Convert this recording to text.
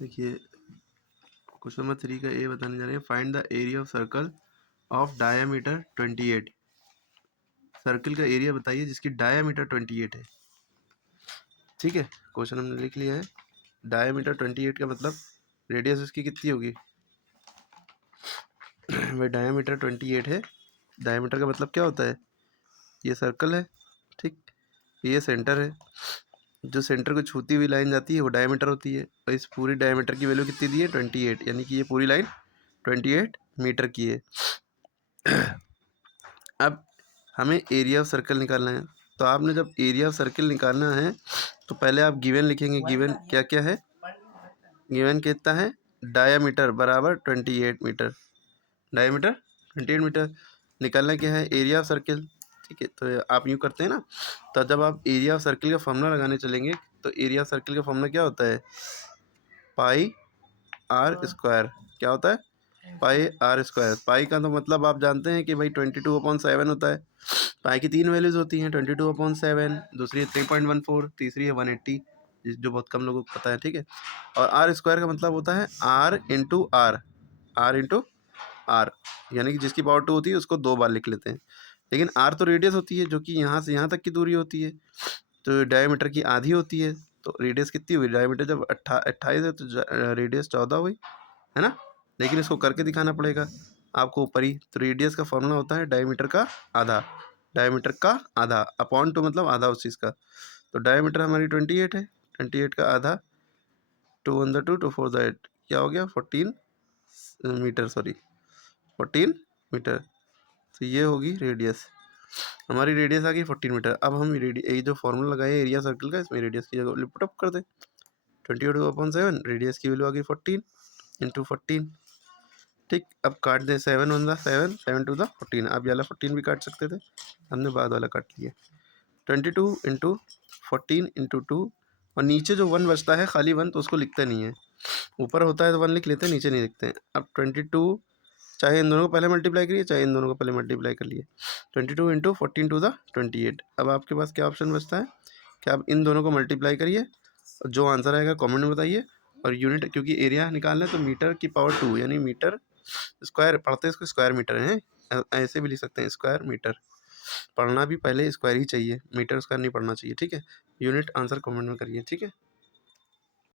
देखिए question number 3 का ए बताने जा रहे हैं, find the area of circle of diameter 28। Circle का एरिया बताइए जिसकी डायामीटर 28 है। ठीक है, क्वेश्चन हमने लिख लिया है। डायामीटर 28 का मतलब रेडियस उसकी कितनी होगी भाई डायामीटर 28 है। डायामीटर का मतलब क्या होता है, ये सर्कल है, ठीक, ये सेंटर है, जो सेंटर को छूती हुई लाइन जाती है वो डायमीटर होती है, और इस पूरी डायमीटर की वैल्यू कितनी दी है 28, यानी कि ये पूरी लाइन 28 मीटर की है। अब हमें एरिया ऑफ सर्कल निकालना है, तो आपने जब एरिया ऑफ सर्कल निकालना है तो पहले आप गिवन लिखेंगे। गिवन क्या क्या है, गिवन कितना है, डायमीटर बराबर 28 मीटर, डायमीटर 28 मीटर। निकालना क्या है, एरिया ऑफ सर्कल। ठीक है, तो आप यूँ करते हैं ना, तो जब आप एरिया ऑफ सर्कल का फॉर्मूला लगाने चलेंगे तो एरिया ऑफ सर्कल का फॉर्मूला क्या होता है, पाई आर स्क्वायर। क्या होता है, पाई आर स्क्वायर। पाई का तो मतलब आप जानते हैं कि भाई 22/7 होता है। पाई की 3 वैल्यूज़ होती हैं, 22/7, दूसरी है 3.14, तीसरी है 180, जो बहुत कम लोगों को पता है। ठीक है, और आर स्क्वायर का मतलब होता है R into R, R into R, यानी कि जिसकी पावर 2 होती है उसको 2 बार लिख लेते हैं। लेकिन आर तो रेडियस होती है, जो कि यहाँ से यहाँ तक की दूरी होती है, तो डायमीटर की आधी होती है। तो रेडियस कितनी हुई, डायमीटर जब 28 है तो रेडियस 14 हुई, है ना। लेकिन इसको करके दिखाना पड़ेगा आपको ऊपर ही। तो रेडियस का फॉर्मूला होता है डायमीटर का आधा, डायमीटर का आधा अपॉन 2 मतलब आधा उस चीज़ का। तो डायमीटर हमारी 28 है, 28 का आधा, 2 1 2 2 4 8, क्या हो गया 14 मीटर, सॉरी 14 मीटर। तो ये होगी रेडियस, हमारी रेडियस आ गई 14 मीटर। अब हम ये जो फॉर्मूला लगाए एरिया सर्कल का, इसमें रेडियस की जगह पुट अप कर दें। 28/7, रेडियस की वैल्यू आ गई 14 इंटू 14। ठीक, अब काट दें, 7 1 7, 7 2 14। आप ये वाला 14 भी काट सकते थे, हमने बाद वाला काट लिया। 22 इंटू 14 इंटू 2, और नीचे जो 1 बचता है खाली 1, तो उसको लिखते नहीं है। ऊपर होता है तो 1 लिख लेते हैं, नीचे नहीं लिखते हैं। अब 22, चाहे इन दोनों को पहले मल्टीप्लाई करिए, चाहे इन दोनों को पहले मल्टीप्लाई कर लिए। 22 इंटू 14 टू द 28। अब आपके पास क्या ऑप्शन बचता है कि आप इन दोनों को मल्टीप्लाई करिए, जो आंसर आएगा कमेंट में बताइए। और यूनिट, क्योंकि एरिया निकालना है तो मीटर की पावर 2, यानी मीटर स्क्वायर, पढ़ते इसको स्क्वायर मीटर है, ऐसे भी लिख सकते हैं स्क्वायर मीटर। पढ़ना भी पहले स्क्वायर ही चाहिए, मीटर स्क्वायर नहीं पढ़ना चाहिए। ठीक है, यूनिट आंसर कमेंट में करिए। ठीक है।